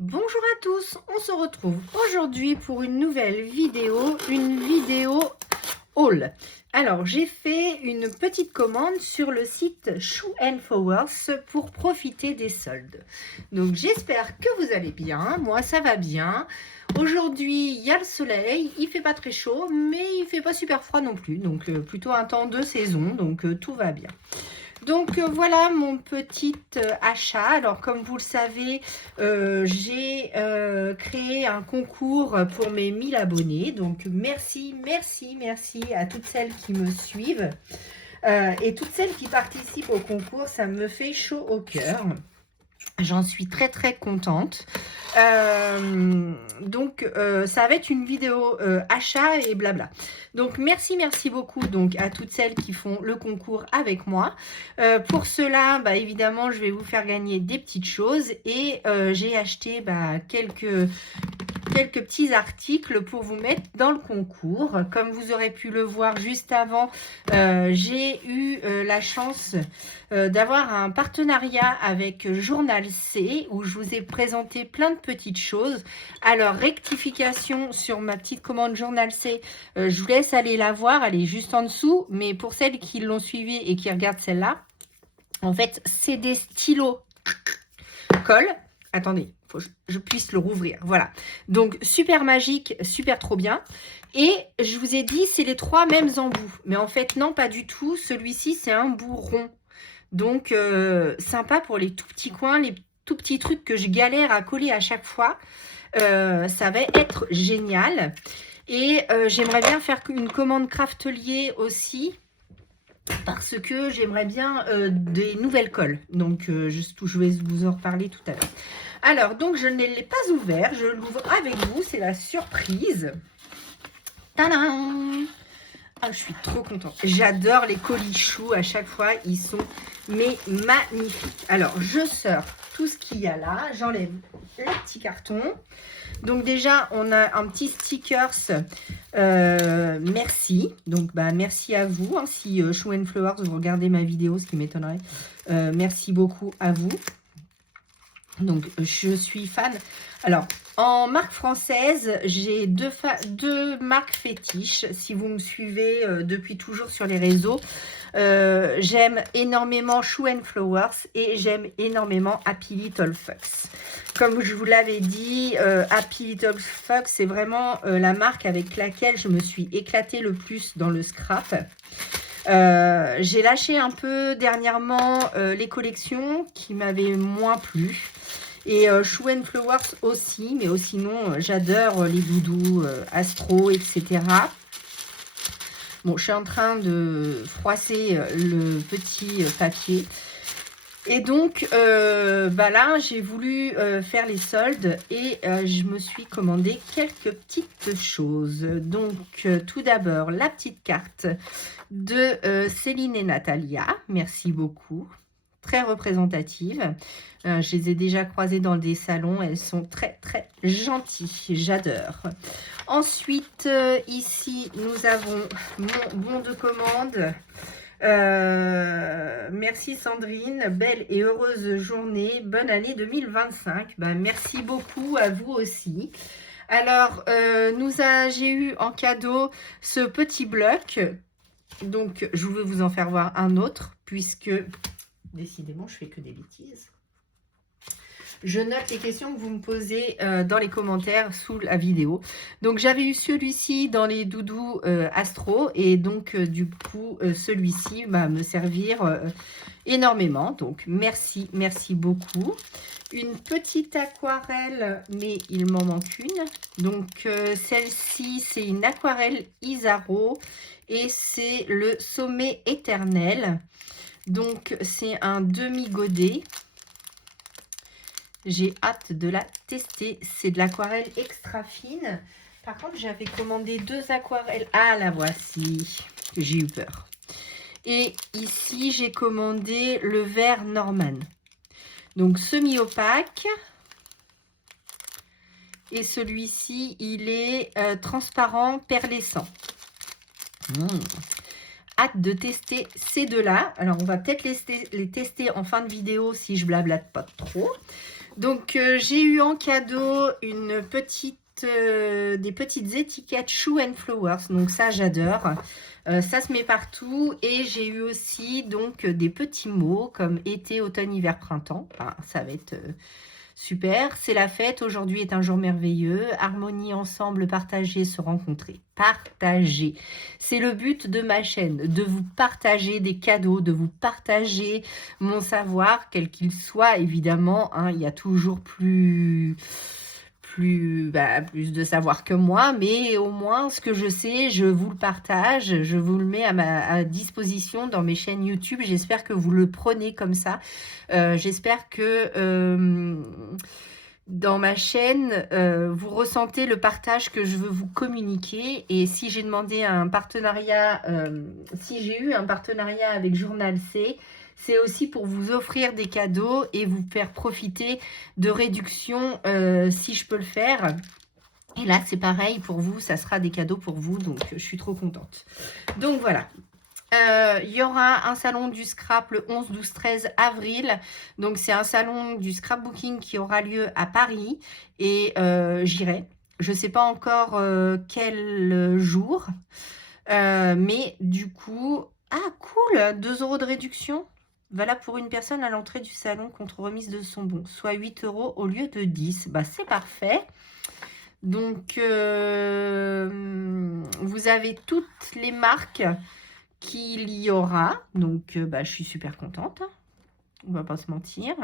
Bonjour à tous, on se retrouve aujourd'hui pour une nouvelle vidéo, haul. Alors j'ai fait une petite commande sur le site Shoe Flowers pour profiter des soldes. Donc j'espère que vous allez bien, moi ça va bien. Aujourd'hui il y a le soleil, il fait pas très chaud mais il fait pas super froid non plus, donc plutôt un temps de saison, donc tout va bien. Donc voilà mon petit achat. Alors comme vous le savez, j'ai créé un concours pour mes 1000 abonnés. Donc merci à toutes celles qui me suivent et toutes celles qui participent au concours. Ça me fait chaud au cœur. J'en suis très contente. Donc ça va être une vidéo achat et blabla. Donc merci beaucoup donc à toutes celles qui font le concours avec moi. Pour cela, bah, évidemment, je vais vous faire gagner des petites choses et j'ai acheté quelques petits articles pour vous mettre dans le concours. Comme vous aurez pu le voir juste avant, j'ai eu la chance d'avoir un partenariat avec Journal C où je vous ai présenté plein de petites choses. Alors rectification sur ma petite commande Journal C, je vous laisse aller la voir, elle est juste en dessous, mais pour celles qui l'ont suivi et qui regardent celle-là, en fait c'est des stylos colle. Attendez, faut que je puisse le rouvrir. Voilà. Donc, super magique, super trop bien. Et je vous ai dit, c'est les trois mêmes embouts. Mais en fait, non, pas du tout. Celui-ci, c'est un bout rond. Donc, sympa pour les tout petits coins, les tout petits trucs que je galère à coller à chaque fois. Ça va être génial. Et j'aimerais bien faire une commande Craftelier aussi, parce que j'aimerais bien des nouvelles colles. Donc, je vais vous en reparler tout à l'heure. Alors, donc, je ne l'ai pas ouvert. Je l'ouvre avec vous. C'est la surprise. Tadam! Ah, je suis trop contente. J'adore les colis choux. À chaque fois, ils sont magnifiques. Alors, je sors tout ce qu'il y a là. J'enlève les petits cartons. Donc déjà, on a un petit stickers merci. Donc, merci à vous. Hein, si Shoe Flowers, vous regardez ma vidéo, ce qui m'étonnerait. Merci beaucoup à vous. Donc, je suis fan. Alors, en marque française, j'ai deux marques fétiches. Si vous me suivez depuis toujours sur les réseaux, j'aime énormément Shoe Flowers et j'aime énormément Happy Little Fox. Comme je vous l'avais dit, Happy Little Fox, c'est vraiment la marque avec laquelle je me suis éclatée le plus dans le scrap. J'ai lâché un peu dernièrement les collections qui m'avaient moins plu. Et Shoe Flowers aussi, mais sinon j'adore les doudous, Astro, etc. Bon, je suis en train de froisser le petit papier. Et donc, là, j'ai voulu faire les soldes et je me suis commandé quelques petites choses. Donc, tout d'abord, la petite carte de Céline et Natalia. Merci beaucoup. Très représentative. Je les ai déjà croisées dans des salons. Elles sont très gentilles. J'adore. Ensuite, ici, nous avons mon bon de commande. Merci Sandrine, belle et heureuse journée, bonne année 2025. Merci beaucoup à vous aussi. Alors, j'ai eu en cadeau ce petit bloc. Donc, je vais vous en faire voir un autre, puisque décidément, je fais que des bêtises. Je note les questions que vous me posez dans les commentaires sous la vidéo. Donc, j'avais eu celui-ci dans les doudous Astro. Et donc, du coup, celui-ci va me servir énormément. Donc, merci beaucoup. Une petite aquarelle, mais il m'en manque une. Donc, celle-ci, c'est une aquarelle Isaro. Et c'est le sommet éternel. Donc, c'est un demi-godet. J'ai hâte de la tester. C'est de l'aquarelle extra fine. Par contre, j'avais commandé deux aquarelles. Ah, la voici. J'ai eu peur. Et ici, j'ai commandé le vert Norman. Donc, semi-opaque. Et celui-ci, il est transparent, perlescent. Hâte de tester ces deux-là. Alors, on va peut-être les tester en fin de vidéo si je blablate pas trop. Donc, j'ai eu en cadeau une des petites étiquettes Shoe and Flowers. Donc, ça, j'adore. Ça se met partout. Et j'ai eu aussi donc des petits mots comme été, automne, hiver, printemps. Enfin, ça va être super. C'est la fête. Aujourd'hui est un jour merveilleux. Harmonie ensemble, partager, se rencontrer. Partager. C'est le but de ma chaîne, de vous partager des cadeaux, de vous partager mon savoir, quel qu'il soit, évidemment. Hein, il y a toujours plus de savoir que moi, mais au moins ce que je sais, je vous le partage, je vous le mets à disposition dans mes chaînes YouTube. J'espère que vous le prenez comme ça. J'espère que dans ma chaîne, vous ressentez le partage que je veux vous communiquer. Et si j'ai demandé un partenariat, si j'ai eu un partenariat avec Journal C, c'est aussi pour vous offrir des cadeaux et vous faire profiter de réductions si je peux le faire. Et là, c'est pareil pour vous, ça sera des cadeaux pour vous, donc je suis trop contente. Donc voilà. Il y aura un salon du scrap le 11, 12, 13 avril. Donc c'est un salon du scrapbooking qui aura lieu à Paris et j'irai. Je ne sais pas encore quel jour. Mais du coup... Ah cool, 2 € de réduction. Valable pour une personne à l'entrée du salon contre remise de son bon, soit 8 € au lieu de 10. Bah, c'est parfait. Donc, vous avez toutes les marques qu'il y aura. Donc, bah, je suis super contente. On va pas se mentir.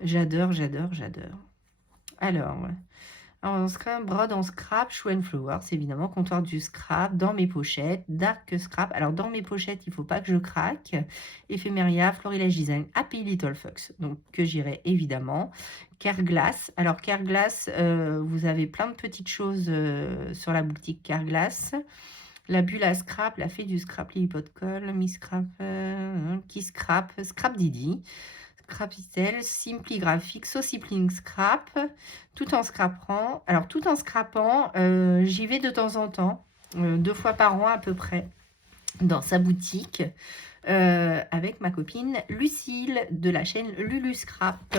J'adore, j'adore, j'adore. Alors, en scrap, brode en scrap, Shoe and Flowers, évidemment, comptoir du scrap, dans mes pochettes, dark scrap. Alors, dans mes pochettes, il ne faut pas que je craque. Éphéméria, Florilège Design, Happy Little Fox, donc que j'irai évidemment. Carglass. Alors, Carglass, vous avez plein de petites choses sur la boutique Carglass. La bulle à scrap, la fée du scrap, Lilliput Call, Miss Scrap, qui scrap, Scrap Didi. Scrapitel, Simply Graphics, Saucipling Scrap, tout en scrapant. Alors, tout en scrapant, j'y vais de temps en temps, 2 fois par an à peu près, dans sa boutique, avec ma copine Lucille de la chaîne Lulu Scrap.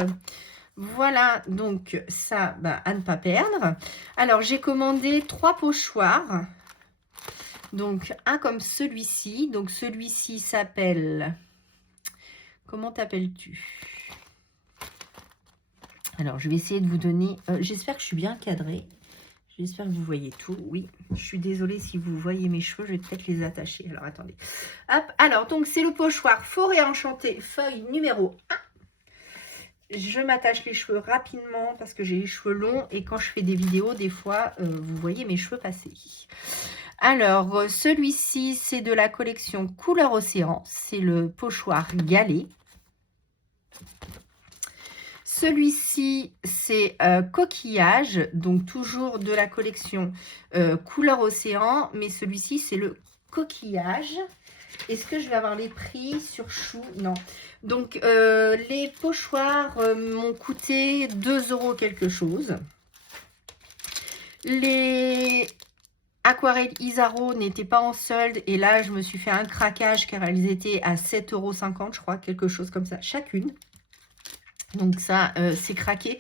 Voilà, donc ça, bah, à ne pas perdre. Alors, j'ai commandé 3 pochoirs. Donc, un comme celui-ci. Donc, celui-ci s'appelle... Comment t'appelles-tu? Alors, je vais essayer de vous donner... J'espère que je suis bien cadrée. J'espère que vous voyez tout. Oui, je suis désolée si vous voyez mes cheveux. Je vais peut-être les attacher. Alors, attendez. Hop, alors, donc, c'est le pochoir Forêt Enchantée, feuille numéro 1. Je m'attache les cheveux rapidement parce que j'ai les cheveux longs. Et quand je fais des vidéos, des fois, vous voyez mes cheveux passer. Alors, celui-ci, c'est de la collection Couleur Océan. C'est le pochoir Galet. Celui-ci, c'est Coquillage, donc toujours de la collection Couleur Océan, mais celui-ci, c'est le Coquillage. Est-ce que je vais avoir les prix sur Chou? Non. Donc, les pochoirs m'ont coûté 2 € quelque chose. Les aquarelles Isaro n'étaient pas en solde, et là, je me suis fait un craquage car elles étaient à 7,50 €, je crois, quelque chose comme ça, chacune. Donc ça, c'est craqué.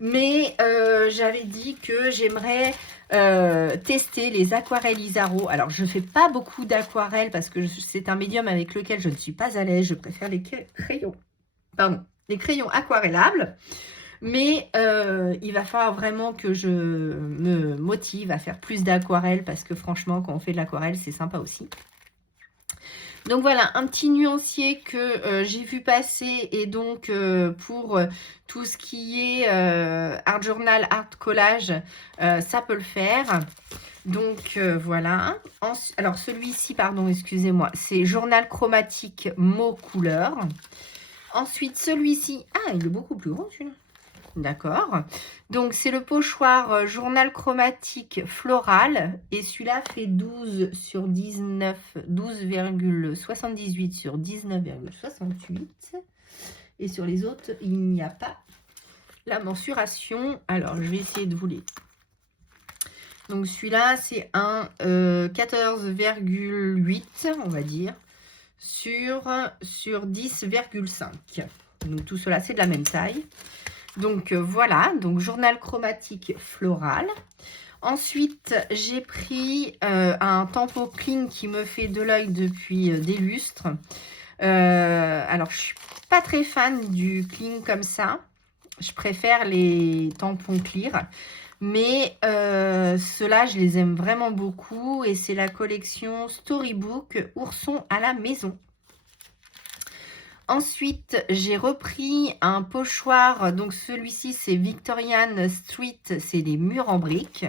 Mais j'avais dit que j'aimerais tester les aquarelles Isaro. Alors, je ne fais pas beaucoup d'aquarelles parce que c'est un médium avec lequel je ne suis pas à l'aise. Je préfère les crayons, les crayons aquarellables. Mais il va falloir vraiment que je me motive à faire plus d'aquarelles parce que franchement, quand on fait de l'aquarelle, c'est sympa aussi. Donc voilà, un petit nuancier que j'ai vu passer, et donc pour tout ce qui est art journal, art collage, ça peut le faire. Donc voilà. Alors celui-ci, pardon, excusez-moi, c'est journal chromatique mot couleur. Ensuite celui-ci, ah, il est beaucoup plus gros celui-là. D'accord. Donc, c'est le pochoir journal chromatique floral. Et celui-là fait 12 sur 19, 12,78 sur 19,68. Et sur les autres, il n'y a pas la mensuration. Alors, je vais essayer de vous les... Donc, celui-là, c'est un 14,8, on va dire, sur 10,5. Donc, tout cela, c'est de la même taille. Donc voilà, donc journal chromatique floral. Ensuite, j'ai pris un Tempo Clean qui me fait de l'œil depuis des lustres. Alors, je suis pas très fan du clean comme ça. Je préfère les tampons clear. Mais ceux-là, je les aime vraiment beaucoup. Et c'est la collection Storybook Ourson à la maison. Ensuite, j'ai repris un pochoir. Donc, celui-ci, c'est Victorian Street. C'est des murs en briques.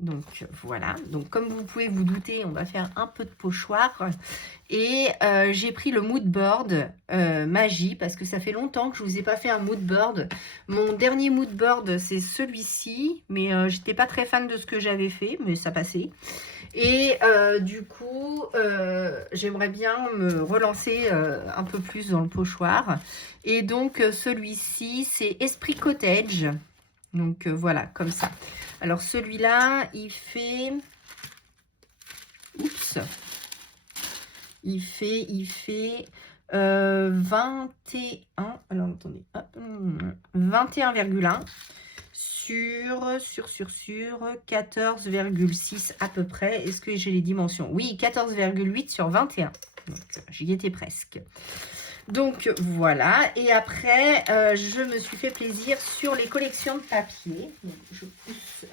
Donc voilà, donc comme vous pouvez vous douter, on va faire un peu de pochoir. Et j'ai pris le mood board Magie parce que ça fait longtemps que je ne vous ai pas fait un mood board. Mon dernier mood board, c'est celui-ci, mais j'étais pas très fan de ce que j'avais fait, mais ça passait. Et du coup, j'aimerais bien me relancer un peu plus dans le pochoir. Et donc celui-ci, c'est Esprit Cottage. Donc voilà, comme ça. Alors celui-là, il fait... Oups. Il fait 21... Alors attendez. 21,1 sur 14,6 à peu près. Est-ce que j'ai les dimensions? Oui, 14,8 sur 21. Donc j'y étais presque. Donc voilà, et après je me suis fait plaisir sur les collections de papier. Donc, je pousse.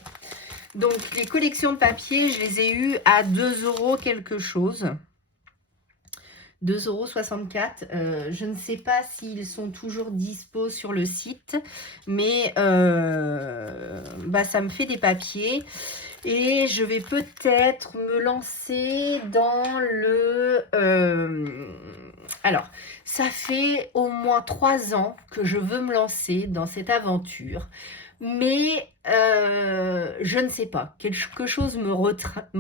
Donc les collections de papier, je les ai eues à 2 € quelque chose. 2,64 €. Je ne sais pas s'ils sont toujours dispo sur le site, mais ça me fait des papiers. Et je vais peut-être me lancer dans le... Alors, ça fait au moins 3 ans que je veux me lancer dans cette aventure. Mais je ne sais pas. Quelque chose me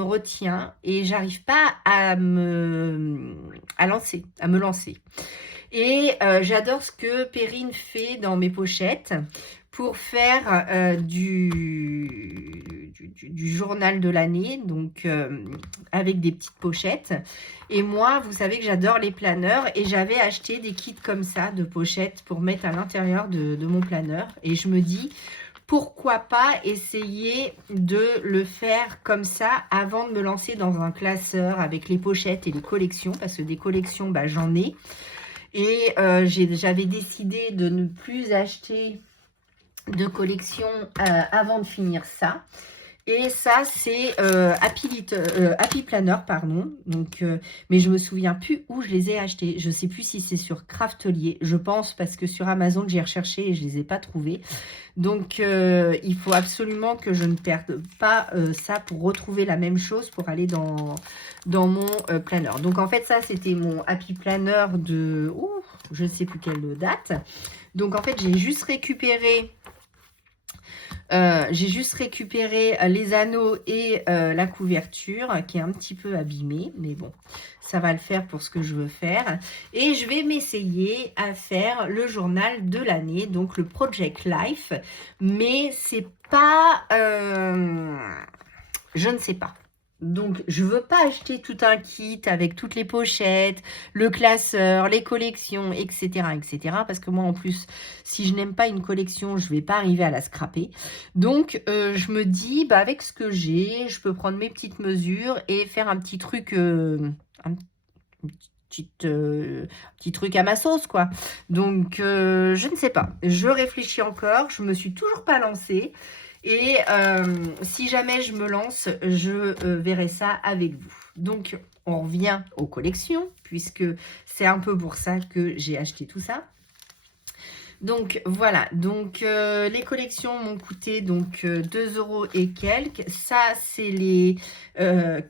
retient et j'arrive pas à me lancer. Et j'adore ce que Perrine fait dans mes pochettes pour faire du journal de l'année, donc avec des petites pochettes. Et moi, vous savez que j'adore les planeurs et j'avais acheté des kits comme ça de pochettes pour mettre à l'intérieur de mon planeur. Et je me dis, pourquoi pas essayer de le faire comme ça avant de me lancer dans un classeur avec les pochettes et les collections, parce que des collections, j'en ai. Et j'avais décidé de ne plus acheter de collection avant de finir ça. Et ça, c'est Happy Planner, pardon. Donc, mais je me souviens plus où je les ai achetés. Je sais plus si c'est sur Craftelier, je pense, parce que sur Amazon, j'ai recherché et je les ai pas trouvés. Donc, il faut absolument que je ne perde pas ça pour retrouver la même chose pour aller dans mon planner. Donc, en fait, ça, c'était mon Happy Planner de... je ne sais plus quelle date. Donc, en fait, j'ai juste récupéré les anneaux et la couverture qui est un petit peu abîmée, mais bon, ça va le faire pour ce que je veux faire. Et je vais m'essayer à faire le journal de l'année, donc le Project Life, mais c'est pas... je ne sais pas. Donc, je ne veux pas acheter tout un kit avec toutes les pochettes, le classeur, les collections, etc., etc. Parce que moi, en plus, si je n'aime pas une collection, je ne vais pas arriver à la scraper. Donc, je me dis, avec ce que j'ai, je peux prendre mes petites mesures et faire un petit truc, petit truc à ma sauce, quoi. Donc, je ne sais pas. Je réfléchis encore. Je ne me suis toujours pas lancée. Et si jamais je me lance, je verrai ça avec vous. Donc, on revient aux collections, puisque c'est un peu pour ça que j'ai acheté tout ça. Donc, voilà. Donc, les collections m'ont coûté donc 2 € et quelques. Ça, c'est les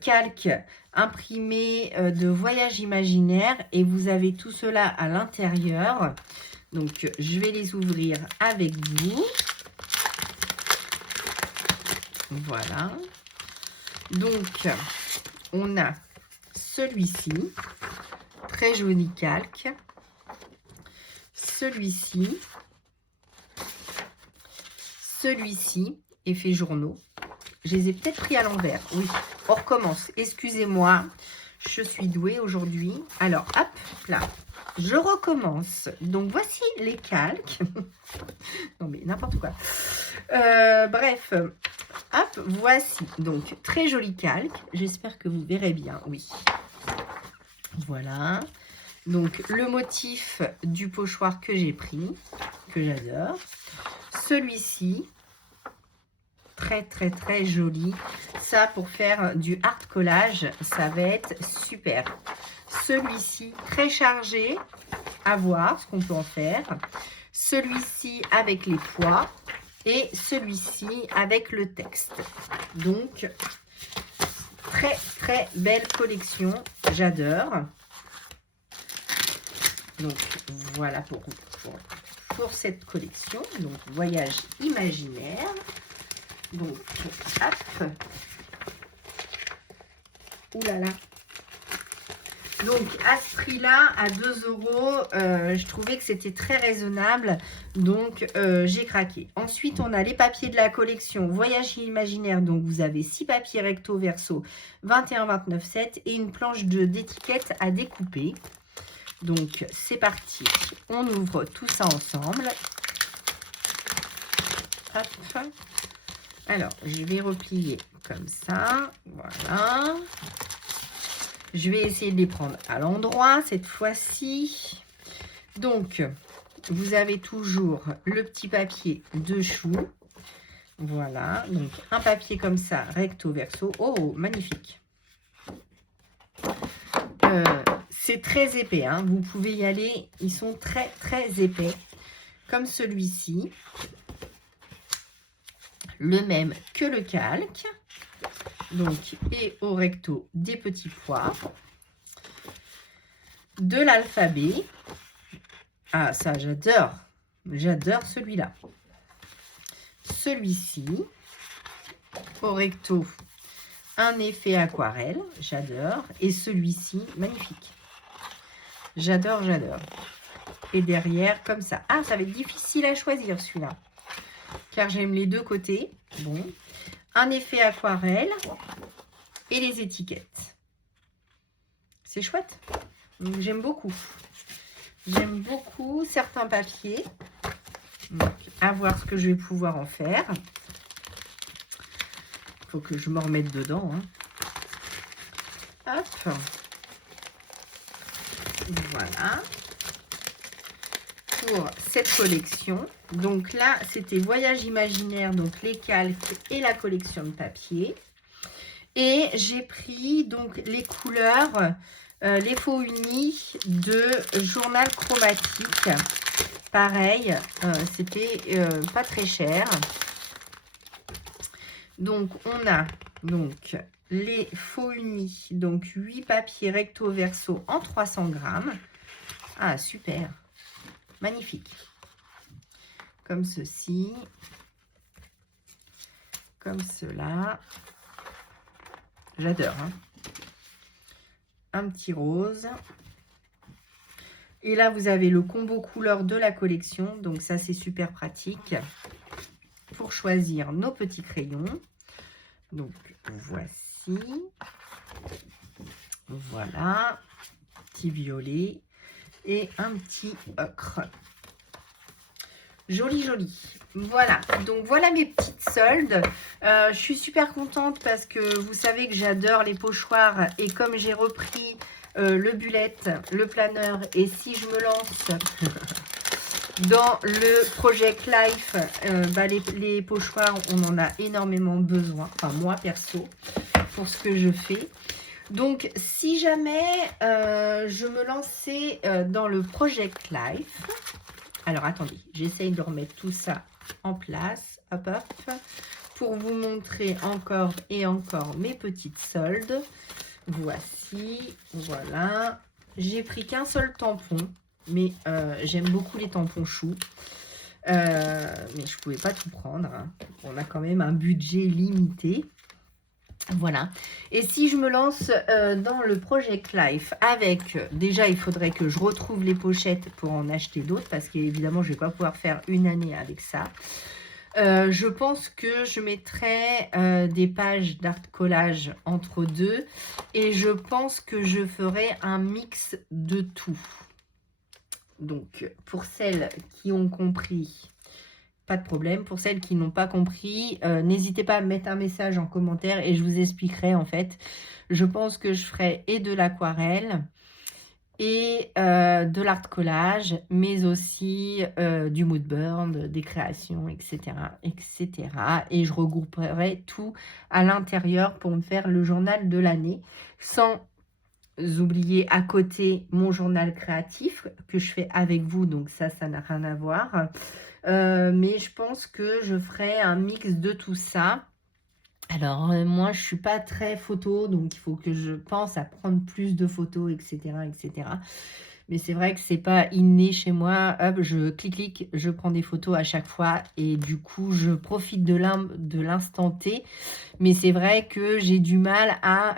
calques imprimés de Voyage Imaginaire. Et vous avez tout cela à l'intérieur. Donc, je vais les ouvrir avec vous. Voilà. Donc, on a celui-ci. Très joli calque. Celui-ci. Celui-ci. Effet journaux. Je les ai peut-être pris à l'envers. Oui, on recommence. Excusez-moi. Je suis douée aujourd'hui. Alors, hop, là, je recommence. Donc, voici les calques. Non, mais n'importe quoi. Bref, hop, voici. Donc, très joli calque. J'espère que vous verrez bien, oui. Voilà. Donc, le motif du pochoir que j'ai pris, que j'adore. Celui-ci, très, très, très joli. Ça, pour faire du art collage, ça va être super. Celui-ci, très chargé, à voir ce qu'on peut en faire. Celui-ci avec les poids et celui-ci avec le texte. Donc, très, très belle collection. J'adore. Donc, voilà pour cette collection. Donc, voyage imaginaire. Donc, hop. Ouh là là. Donc, à ce prix-là, à 2 €, je trouvais que c'était très raisonnable. Donc, j'ai craqué. Ensuite, on a les papiers de la collection Voyage imaginaire. Donc, vous avez 6 papiers recto verso, 21, 29, 7 et une planche d'étiquette à découper. Donc, c'est parti. On ouvre tout ça ensemble. Hop. Alors, je vais replier comme ça. Voilà. Je vais essayer de les prendre à l'endroit cette fois-ci. Donc, vous avez toujours le petit papier de chou. Voilà. Donc, un papier comme ça, recto verso. Oh, magnifique. C'est très épais. Hein. Vous pouvez y aller. Ils sont très, très épais. Comme celui-ci. Le même que le calque. Donc, et au recto, des petits pois. De l'alphabet. Ah, ça, j'adore. J'adore celui-là. Celui-ci. Au recto, un effet aquarelle. J'adore. Et celui-ci, magnifique. J'adore, j'adore. Et derrière, comme ça. Ah, ça va être difficile à choisir, celui-là. Car j'aime les deux côtés. Bon. Un effet aquarelle et les étiquettes. C'est chouette. J'aime beaucoup. J'aime beaucoup certains papiers. Donc, à voir ce que je vais pouvoir en faire. Il faut que je me remette dedans. Hein. Hop. Voilà. Pour cette collection. Donc là, c'était Voyage imaginaire, donc les calques et la collection de papier. Et j'ai pris donc les couleurs, les faux unis de Journal Chromatique. Pareil, c'était pas très cher. Donc on a donc les faux unis, donc 8 papiers recto verso en 300 grammes. Ah super, magnifique. Comme ceci, comme cela. J'adore. Hein. Un petit rose. Et là, vous avez le combo couleur de la collection. Donc ça, c'est super pratique pour choisir nos petits crayons. Donc, voici. Voilà. Petit violet et un petit ocre. Joli, joli. Voilà, donc voilà mes petites soldes. Je suis super contente parce que vous savez que j'adore les pochoirs. Et comme j'ai repris le bullet, le planeur, et si je me lance dans le Project Life, les pochoirs, on en a énormément besoin. Enfin, moi, perso, pour ce que je fais. Donc, si jamais je me lançais dans le Project Life... Alors, attendez, j'essaye de remettre tout ça en place, hop, hop, pour vous montrer encore et encore mes petites soldes. Voici, voilà. J'ai pris qu'un seul tampon, mais j'aime beaucoup les tampons choux. Mais je ne pouvais pas tout prendre. Hein. On a quand même un budget limité. Voilà. Et si je me lance dans le Project Life avec, déjà il faudrait que je retrouve les pochettes pour en acheter d'autres parce qu'évidemment je ne vais pas pouvoir faire une année avec ça. Je pense que je mettrai des pages d'art collage entre deux et je pense que je ferai un mix de tout. Donc, pour celles qui ont compris, pas de problème. Pour celles qui n'ont pas compris, n'hésitez pas à mettre un message en commentaire et je vous expliquerai en fait. Je pense que je ferai et de l'aquarelle et de l'art collage, mais aussi du mood burn, des créations, etc., etc. Et je regrouperai tout à l'intérieur pour me faire le journal de l'année, sans oublier à côté mon journal créatif que je fais avec vous, donc ça n'a rien à voir. Mais je pense que je ferai un mix de tout ça. Alors, moi, je suis pas très photo, donc il faut que je pense à prendre plus de photos, etc., etc. Mais c'est vrai que c'est pas inné chez moi. Hop, je clique, je prends des photos à chaque fois et du coup, je profite de l'instant T. Mais c'est vrai que j'ai du mal à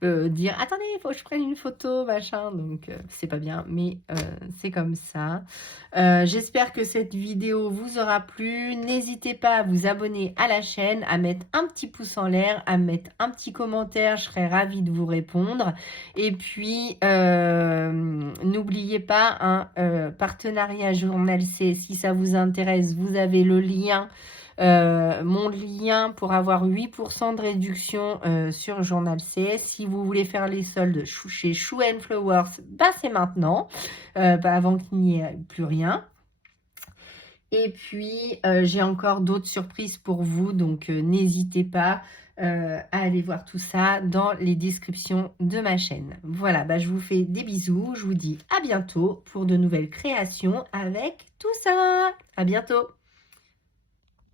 dire attendez, il faut que je prenne une photo, machin. Donc, c'est pas bien, mais c'est comme ça. J'espère que cette vidéo vous aura plu. N'hésitez pas à vous abonner à la chaîne, à mettre un petit pouce en l'air, à mettre un petit commentaire. Je serai ravie de vous répondre. Et puis, n'oubliez pas un partenariat Journal C. Si ça vous intéresse, vous avez le lien. Mon lien pour avoir 8% de réduction sur Journal CS. Si vous voulez faire les soldes chez Shoe Flowers, bah c'est maintenant, avant qu'il n'y ait plus rien. Et puis, j'ai encore d'autres surprises pour vous, donc n'hésitez pas à aller voir tout ça dans les descriptions de ma chaîne. Voilà, bah, je vous fais des bisous, je vous dis à bientôt pour de nouvelles créations avec tout ça. À bientôt.